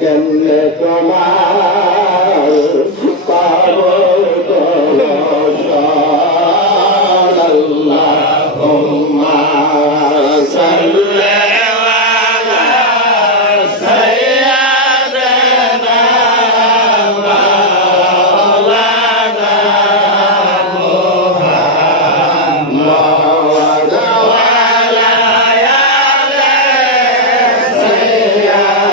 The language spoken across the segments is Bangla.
কেমনে তোমার পাবো আল্লাহুম্মা সাল্লি আলা সাইয়্যিদিনা মাওলানা মুহাম্মদ ওয়া আলা আলি সাইয়্যিদিনা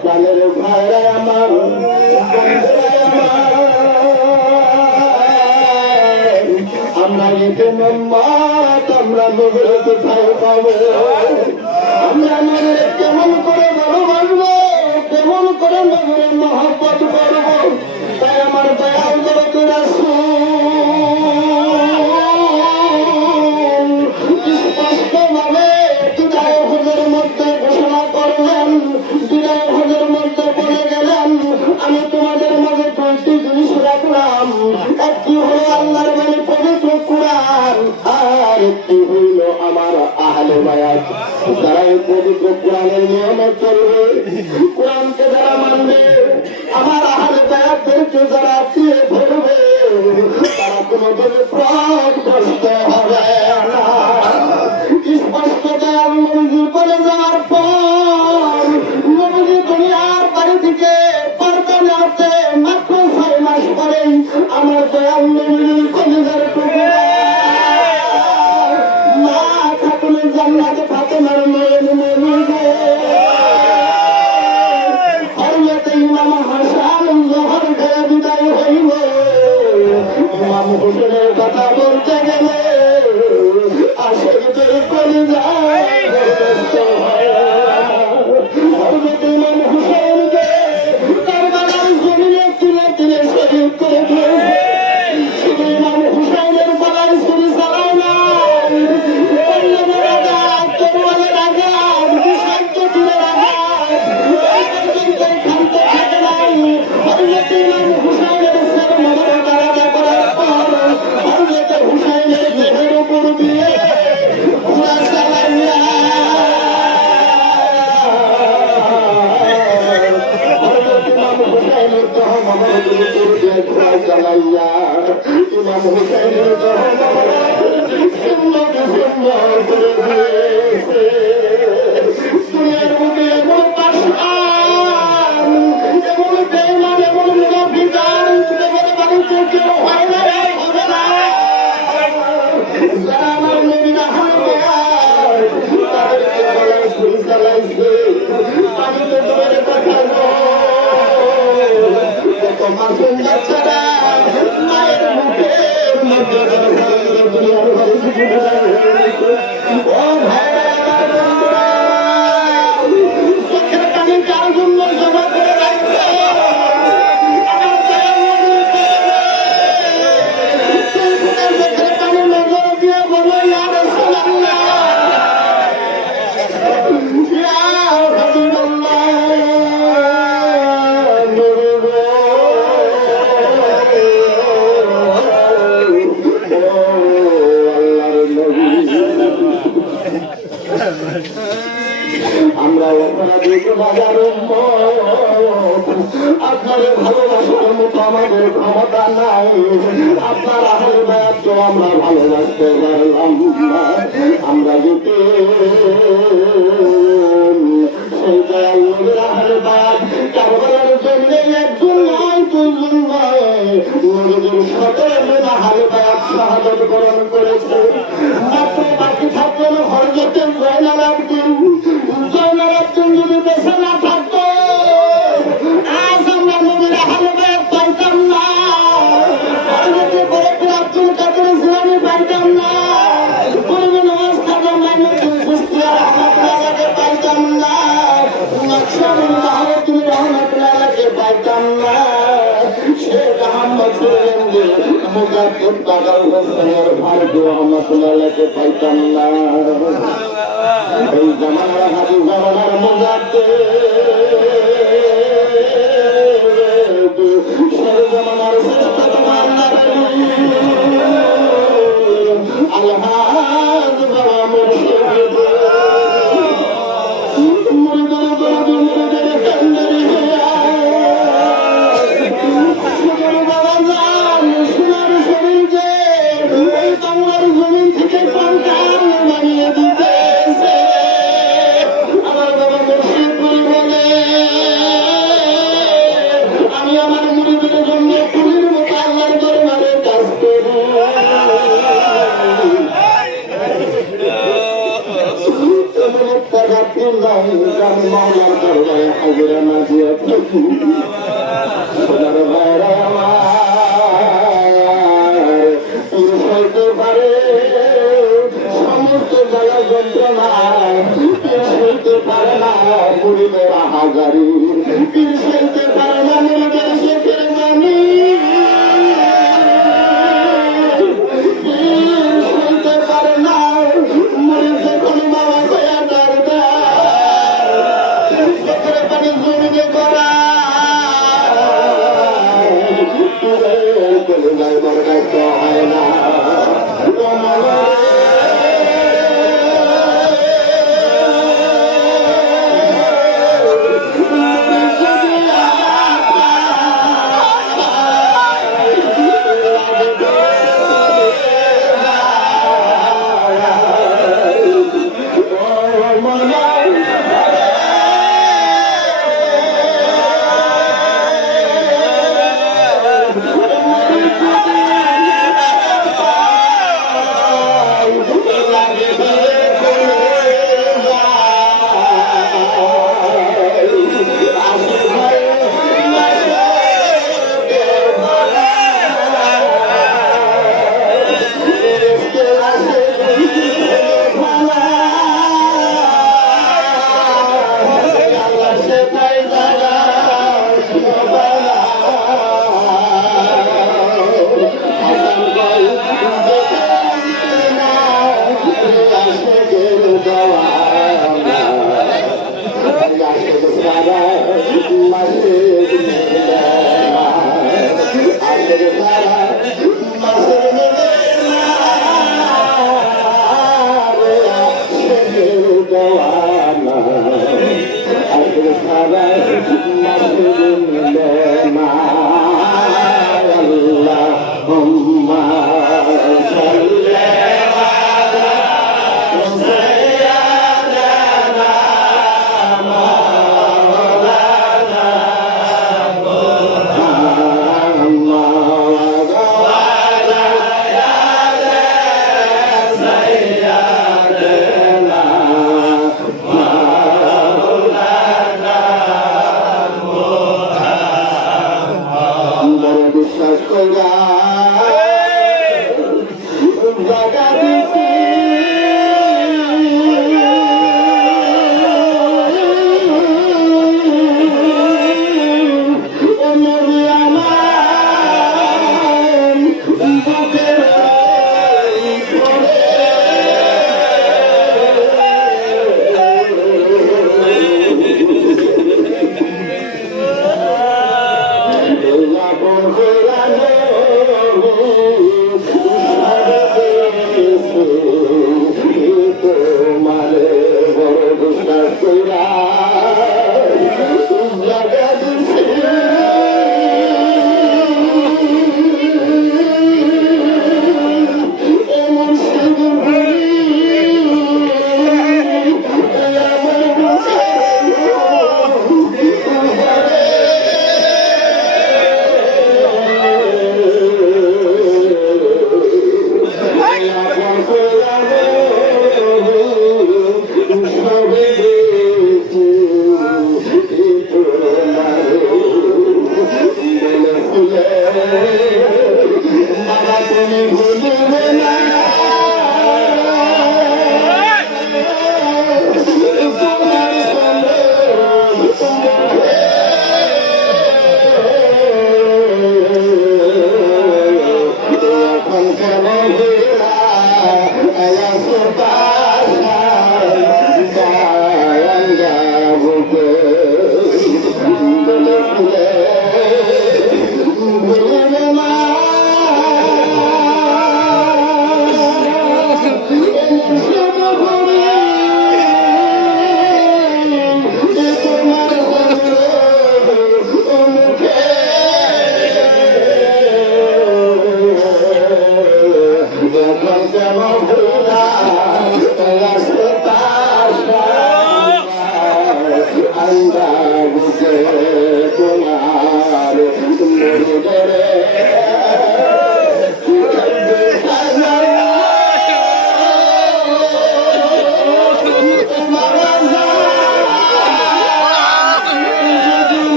প্রাণের ভাইরা আমার, আমরা এতে মোহাম্মদ, আমরা নবীর কোথায় পাবো? আমরা নবীর কেমন করে ভালোবাসবো, কেমন করে নবীর মহব্বত করবো? তাই আমার দয়াল জগতে রাসূল স্পষ্টভাবে বিদায় হজের মধ্যে ঘোষণা করলেন, বিদায় হজের মধ্যে বলে গেলেন, আমি তোমাদের মাঝে 20 জিনিস রাখলাম। একটি হলো আল্লাহর বাণী পবিত্র কুরআন, আর একটি হইল আমার আহলে বায়াত। যারা এই পবিত্র কুরআনের নিয়মে চলবে, কুরআনকে যারা মানবে, আমার আহলে বায়াতদেরকে যারা আঁকড়ে ধরবে, তারা কোনোদিন পথভ্রষ্ট হবে না। স্পষ্টতা নবীজি বলে যাওয়ার পর নবীজি দুনিয়ার বাড়ি থেকে পর্দা নামতে মাত্র 6 মাস পরেই আমার দয়াল নবীর কলিজার টুকরা মা খাতুনে জান্নাতে ফাতেমার মেয়ের নবীজি হযরত ইমাম হাসান জোহর খেয়ে বিদায় হইল। ইমাম হোসেনের কথা বলতে গেলে আশিকদের কলিজায় কষ্ট হয়। হযরত ইমাম হোসেনকে কারবালার জমিনে তুলে তুলে শহীদ করে দিয়েছে। শুধু ইমাম হোসেনের গলায় ছুরি চালায় নাই, বল্লমের আঘাত, তরোয়ালের আঘাত, বিষাক্ত তীরের আঘাত এই পর্যন্ত ক্ষান্ত থাকে নাই। হযরত ইমাম হোসেনের ছেলে মোবারক আলাদা করার পর হযরত হোসেনের দেহের উপর দিয়ে ঘোড়া চালাইয়া হযরত ইমাম হোসেনের দেহ মোবারকের উপর দিয়ে ঘোড়া চালাইয়া ইমাম হোসেনের দেহ মোবারক ছিন্ন বিচ্ছিন্ন করে দিয়েছে। দুনিয়ার বুকে এমন পাষাণ, এমন বেঈমান, এমন মুনাফিকান পৃথিবীর বাড়িতে কেউ হয় না, হবে না। যারা আমার নবীর আহলে বায়াত, তাদেরকে গলায় ছুরি চালাইছে, পানিতে দৌড়ে পাঠানো। কত মাসুম বাচ্চারা মায়ের মুখের মধ্যে দুনিয়ার বাড়িতে চলে যায়। ও ভাইরা, আমার বন্ধুরা, চোখের পানি কার জন্য জমা করে রাখছে? আমার দয়াল নবীর চোখের পানি নজর দিয়ে বলো, ইয়া রাসূলুল্লাহ, ইয়া হাবিবাল্লাহ, নবী গো, ও আল্লাহর নবী। আমরা অপরাধী গুনাহগার উম্মত, আপনাদের ভালোবাসার মতো আমাদের ক্ষমতা নাই। আপনার আহলে বায়াতকে আমরা ভালোবাসতে পারলাম না। আমরা যদি সেই দয়াল নবীর আহলে বায়াত কারবালার জমিনে একজন নয়, দুজন নয়, নবীদের 17 জন আহলে বায়াত শাহাদাত বরণ করেছে। মাত্র বাকি থাকলেন হযরত জয়নাল আবেদিন। জয়নাল আবেদিন যদি বেঁচে না থাকতো, আজ আমরা নবীর আহলে বায়াত পাইতাম না। হযরত বরকত আব্দুল কাদের জিলানী পাইতাম না। পূর্বে নওয়াজ খাজা মাইনুদ্দিন চিশতি রহমাতুল্লাহকে পাইতাম না। নকশবন্দি বাহাউদ্দিন রহমাতুল্লাহকে পাইতাম না। শেখ আহমদ সুরেন্দ্র মুজাদ্দিদ বাদল হোসেনের ফারুকী রহমাতুল্লাহকে পাইতাম না। এই জামানার হাজি জামানার মুজাদ্দিদ, সেই জামানার শ্রেষ্ঠতম আল্লাহর আলহাজ বাবা মুর্শিদ, মুরিদের দরদি, মুরিদের কান্দারি হইয়া সুন্দর বাবা জান সোনার শরীরকে ওই বাংলার জমিন থেকে কঙ্কাল বানিয়ে দিতেছে। আমার আমি মহলার দরবারে হাজিরা না দিয়ে থাকি সোনার ভাইরা আমার পীর হইতে পারে সমস্ত জ্বালা যন্ত্রণা পীর হইতে পারে না মুড়িদের হাজারি পীর হইতে পারে না মুড়িদের শেখের মানি পীর হইতে পারে না মুড়ি যখন বাবা কয়া দরদা শেখের পানি জমিনে করা পীরের যায় বরদাস্ত হয় না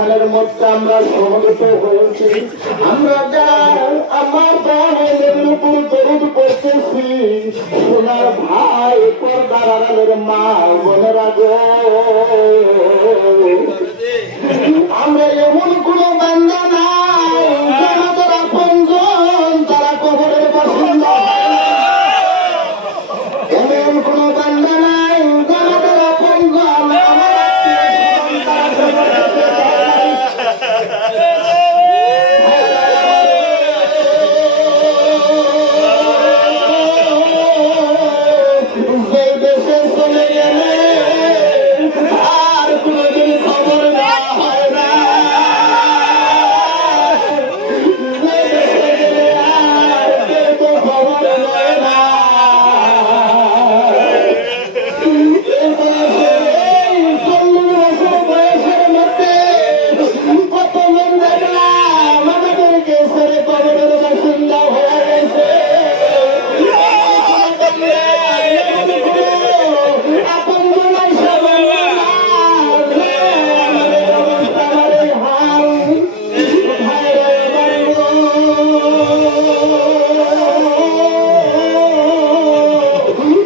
অনুষ্ঠানের মধ্যে আমরা সমবেত হয়েছি, আমরা যারা আমার বাবার উপর দরুদ করতেছি, সোনার ভাই পর্দার আড়ালের মা বোনেরা গো, আমরা এমন কোন বান্দা নাই যারা আপনজন তারা কবরের বাসিন্দা, এমন কোন বান্দা নাই যারা আপনজন আমার আত্মীয়-স্বজন তারা কবরের যে দেশে চলে গেলে আর কোনদিন খবর না হয় না, যে দেশে গেলে আর কেউ তো খবর নেয় না। এই বয়সে, এই 40 বছর বয়সের মধ্যে কত জন দেখলাম আমাদেরকে ছেড়ে কবরের বাসিন্দা হয়ে গেছে। আপন জনাই সবাই আমাদের অবস্থা আমাদের হাল ভাইরে বাড়বো,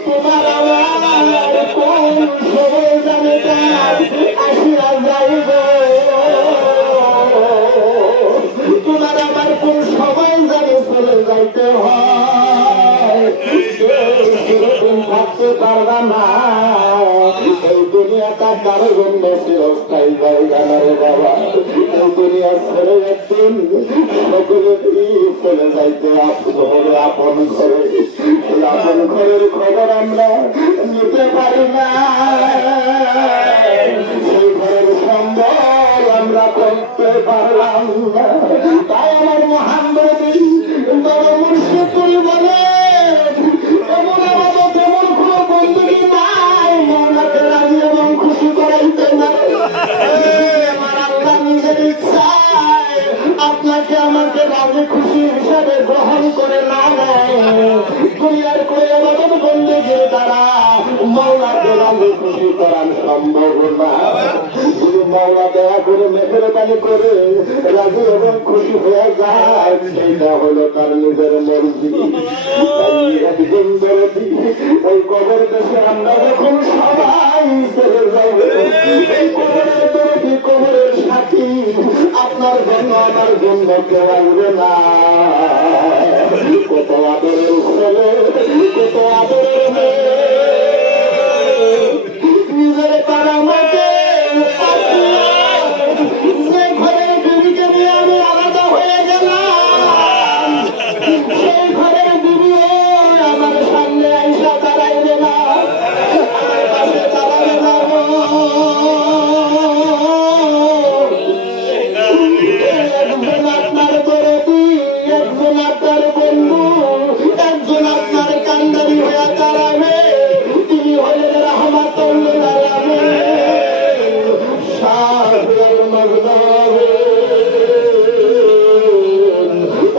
তোমার আমার কোন সময় জানে আসিয়া যাইব, তোমার আমার কোন সময় জানে চলে যাইতে হয়, সেরকম থাকতে পারবা না। এই দুনিয়াটা কারো জন্য চিরস্থায়ী জায়গা না রে বাবা, এই দুনিয়া ছেড়ে একদিন সকলেরই চলে যাইতে হবে আপন ঘরে। এই আপন ঘরের খবর আমরা নিতে পারি না, সেই ঘরের সম্বল আমরা করতে পারলাম না। তাই আমার মহান নবী বড় মুর্শিদুল বলে, এমন আমাদের তেমন কোনো বন্ধুই নাই মৌলাকে রাজি এবং খুশি করাইতে পারে। আমার আল্লাহ নিজের ইচ্ছায় আপনাকে আমাকে রাজি খুশি হিসাবে গ্রহণ করে না নেয়, দুনিয়ার করে আমাদের বন্ধুদের দ্বারা মৌলাকে রাজি খুশি করান সম্ভব না। যদি মৌলা দয়া করে মেহেরবানি করে রাজি এবং খুশি হয়ে যায়, সেইটা হলো তার নিজের মর্জি। একদিন ধরে ওই কবর দেশে আমরা যখন সবাই চলে যাব, এই কবরের দরদি কবরের সাথী আপনার জন্য আমার জন্য কেউ আসবে না। কত আদরের ছেলে, কত আদরের মেয়ে, নিজের পাড়া মাকে যে ঘরের বিবিকে নিয়ে আমি আলাদা হয়ে গেলাম, সেই ঘরের বিবিও আমার সামনে আইসা দাঁড়াইবে না, আমার পাশে দাঁড়াবে না। একজন আপনার দরদি, একজন আপনার বন্ধু, একজন আপনার কান্ডারি হয়ে দাঁড়াবে, তিনি হলেন রহমাতুল আলামিন শাফিউল মুজনিবিন,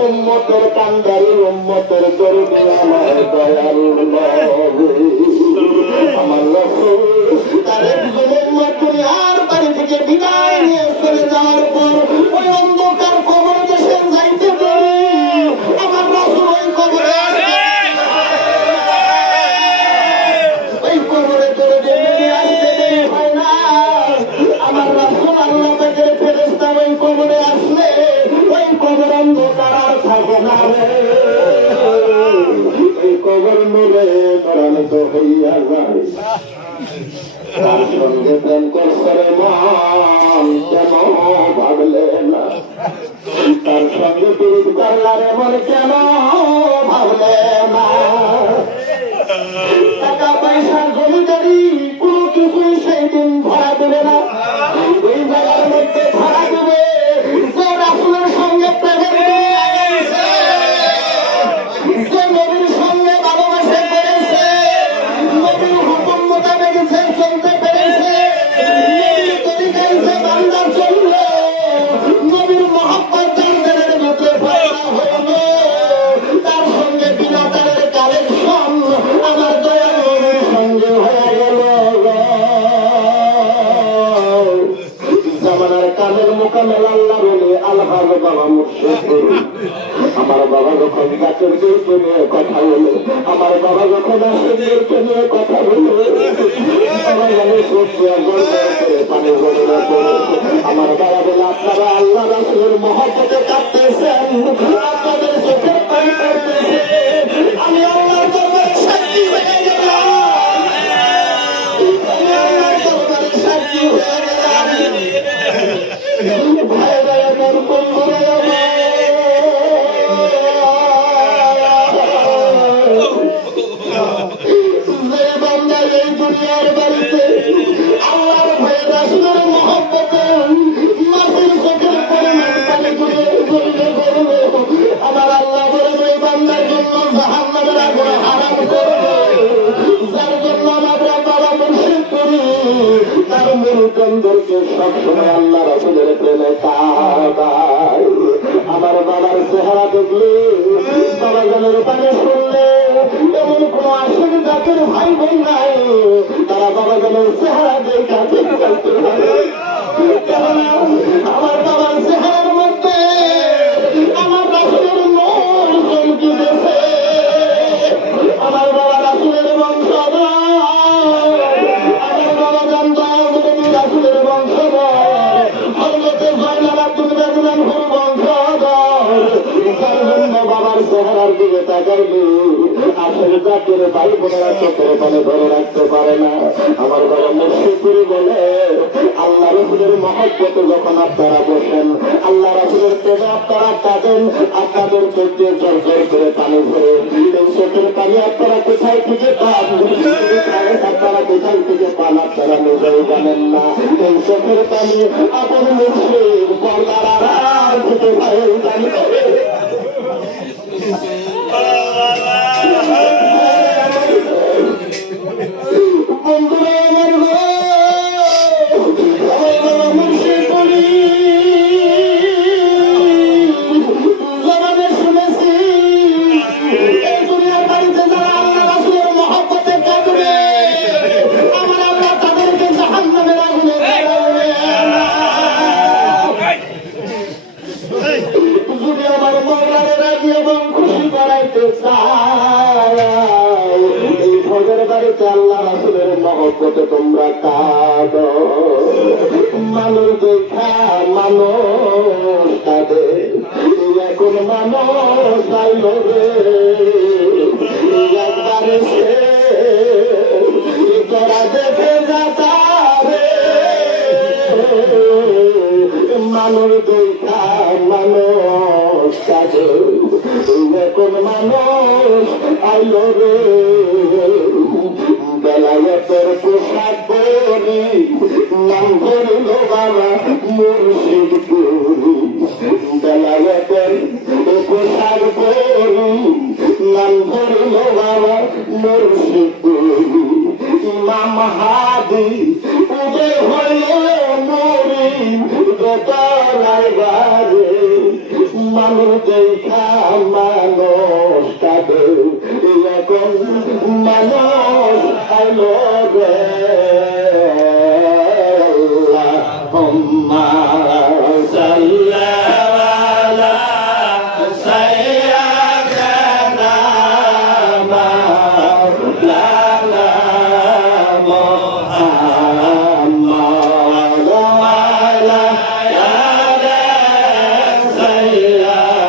উম্মতের কান্ডারি, উম্মতের দরদি আমার দয়াল নবী, আমার রাসূল। তার একজন উম্মত দুনিয়ার বাড়ি থেকে বিদায় নিয়ে চলে যাওয়ার পর ওই অন্ধকার কবর দেশে যাইতে দেরি, আমার রাসূল ওই কবরে ওই কবরে দরদি নিয়ে আসতে দেরি হয় না। আমার রাসূল আল্লাহ পাকের ফেরেশতা ওই কবরে আসলে ওই কবর অন্ধকার আর থাকে না রে, ওই কবর নূরে নূরান্বিত হইয়া যায়। তার সঙ্গে প্রেম করছে রে মন, কেন ভাবলে না? তার সঙ্গে পীড়িত করলারে মন, কেন ভাবলে না? টাকা পয়সা জমিদারি কোনো কিছুই সেই দিন ধরা দেবে না, ওই জায়গার মধ্যে ধরা দেবে যে রাসূলের সঙ্গে প্রেমের বিয়ে লাগিয়েছে, যে নবীর সঙ্গে ভালোবাসা করেছে, নবীর হুকুম মোতাবেক যে চলতে পেরেছে, নবীর তরিকায় যে বান্দা চলল, নবীর মহব্বত জানদের মধ্যে পয়দা হইল, তার সঙ্গে বিনাদারের কালেকশন আমার বাবা যখন গাছের বইকে নিয়ে কথা বলে, আমার বাবা যখন আসের বইকে নিয়ে কথা বলে, আমার মনে পানি ভরে আমার বাবা বলে আপনারা আল্লাহ রাসূলের মহব্বতে কাঁদতেছেন, আপনাদের চোখের পানি পড়তেছে, আমি আল্লাহর দরবারে সাক্ষী হয়ে গেলাম, আমি আল্লাহর দরবারে সাক্ষী হয়ে গেলাম। ভাইরা আমার, বন্ধুরা আমার, যে বান্দা এই দুনিয়ার বাড়িতে আল্লাহর ভয়ে রাসূলের মহব্বতে মাসের চোখের পরিমাণ পানি গড়িয়ে করবে, আমার আল্লাহ বলে ওই বান্দার জন্য জাহান্নামের আগুন হারাম করবে। যার জন্য আমরা বাবা মুর্শিদ করি, তার মুরুদদেরকে সবসময় আল্লাহ রাসূলের প্রেমে কাঁদায়। আমার বাবার চেহারা দেখলে, বাবা গানের পানি শুনলে, এমন কোন আশিক জাতির ভাই বোন নাই তারা বাবা গানের চেহারা দেখা ঠিক করতে পারে। কেননা আমার বাবার চেহারার মধ্যে আমার রাসূলের নূর চমকিতেছে। আমার বাবা রাসূলের বংশধর, আমার বাবা জানতো রাসূলের বংশধর, হযরতে জয়নাল আব্দুল রাহমানের বংশধর। যার জন্য বাবার চেহারার দিকে তাকাইলে আসলে জাতির ভাই বোনেরা চোখের পানি ধরে রাখতে পারে না। আমার বাবা মুর্শিদ করে বলে, আল্লাহ রাসূলের মহব্বতে যখন আপনারা বসেন, আল্লাহ রাসূলের প্রেমে আপনারা কাঁদেন, আপনাদের চোখ দিয়ে ঝরঝর করে পানি ধরে। এই চোখের পানি আপনারা কোথায় থেকে পান, আপনারা কোথায় থেকে পান আপনারা নিজেও জানেন না। এই চোখের পানি আপন মুর্শিদ পর্দার আড়াল থেকে পানি করে। বন্ধুরা আমার জবানে শুনেছি এই দুনিয়ার বাড়িতে যারা আল্লাহ রাসূলের মহব্বতে কাঁদবে, আমার আল্লাহ তাদেরকে জাহান্নামের আগুনে জ্বালাবে। যদি আমার মওলার রাজি এবং খুশি করাইতে চায়, এই ভোগের বাড়িতে আল্লাহ রাসূলের মহব্বতে তোমরা কাঁদো। মানুষ দেখা মানুষ কাঁদে, এখন মানুষ আইল রে, একবারে সে তোরা দেখে যাতা রে। মানুষ দেখা মানুষ কাঁদে, এখন মানুষ আইল রে। বেলায়েতের পোশাক পরি নাম ধরিল বাবা মুর্শিদ গুরু। বেলায়েতের পোশাক পরি নাম ধরিল বাবা মুর্শিদ গুরু। ইমাম হাদি উদয় হইল মুরি দোতলায় বাজে, মানুষ দেখা মানুষ কাঁদে, এখন মানুষ আইল রে। আল্লাহুম্মা সাল্লি আলা সাইয়্যিদিনা মাওলানা মুহাম্মদ ওয়া আলা আলি সাইয়্যিদিনা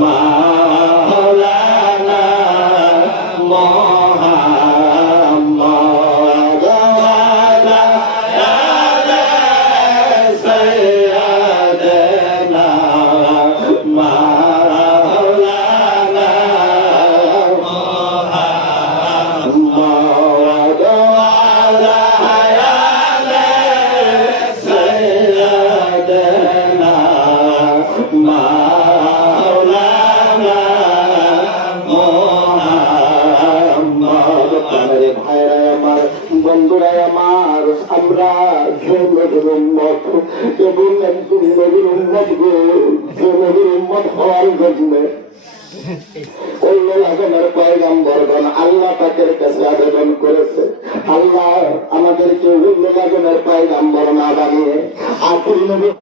মাওলানা মুহাম্মদ ওয়া আলা আলি সাইয়্যিদিনা মাওলানা মুহাম্মদ ওয়া আলা আলি সাইয়্যিদিনা মাওলানা মুহাম্মদ। আমার ভাইরা আমার, বন্ধুরা আমার, আমরা যে নবীর উম্মত এবং একজন নবীর উম্মত গো, যে নবীর উম্মত হওয়ার জন্য অন্য আগমের পয়গম্বরগণ আল্লাহ পাকের কাছে আবেদন করেছে, আল্লাহ আমাদেরকে অন্য আগমের পয়গম্বর না বানিয়ে আখির নবী